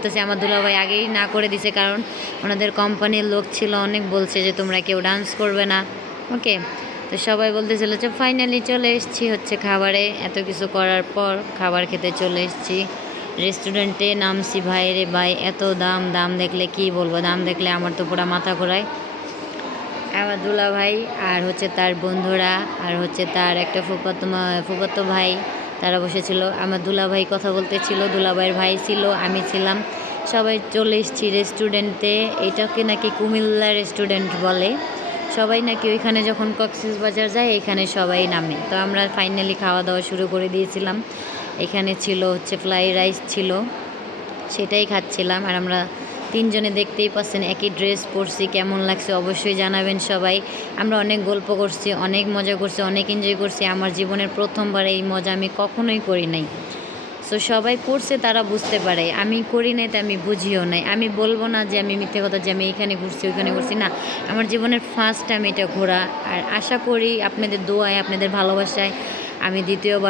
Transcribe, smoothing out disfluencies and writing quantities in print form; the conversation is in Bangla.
করতেছে। আমার দুলাভাই আগেই না করে দিছে, কারণ ওনাদের কোম্পানির লোক ছিল অনেক, বলছে যে তোমরা কেউ ডান্স করবে না। ওকে, তো সবাই বলতেছিল যে ফাইনালি চলে এসেছি হচ্ছে খাবারে। এত কিছু করার পর খাবার খেতে চলে এসেছি। রেস্টুরেন্টে নামছি, ভাই রে ভাই, এত দাম! দাম দেখলে কি বলবো, দাম দেখলে আমার তো পুরো মাথা ঘোরায়। আমার দুলাভাই আর হচ্ছে তার বন্ধুরা আর হচ্ছে তার একটা ফুফাতো ভাই, তারা বসেছিল। আমার দুলাভাই কথা বলতেছিল, দুলাভাইয়ের ভাই ছিল, আমি ছিলাম। সবাই চলে এসেছি রেস্টুরেন্টে। এটাকে নাকি কুমিল্লা রেস্টুরেন্ট বলে। সবাই নাকি ওইখানে যখন কক্সবাজার যায় এখানে সবাই নামে। তো আমরা ফাইনালি খাওয়া দাওয়া শুরু করে দিয়েছিলাম। এখানে ছিল হচ্ছে ফ্রাই রাইস ছিল, সেটাই খাচ্ছিলাম। আর আমরা তিনজনে দেখতেই পাচ্ছেন একই ড্রেস পরছি। কেমন লাগছে অবশ্যই জানাবেন সবাই। আমরা অনেক গল্প করছি, অনেক মজা করছি, অনেক এনজয় করছি। আমার জীবনের প্রথমবার এই মজা আমি কখনোই করি নাই। সো সবাই করছে, তারা বুঝতে পারে। আমি করি নাই তো আমি বুঝিও নাই। আমি বলবো না যে আমি মিথ্যে কথা, যে আমি এইখানে ঘুরছি ওইখানে ঘুরছি, না। আমার জীবনের ফার্স্ট টাইম এটা ঘোরা। আর আশা করি আপনাদের দোয়ায়, আপনাদের ভালোবাসায় আমি দ্বিতীয়বার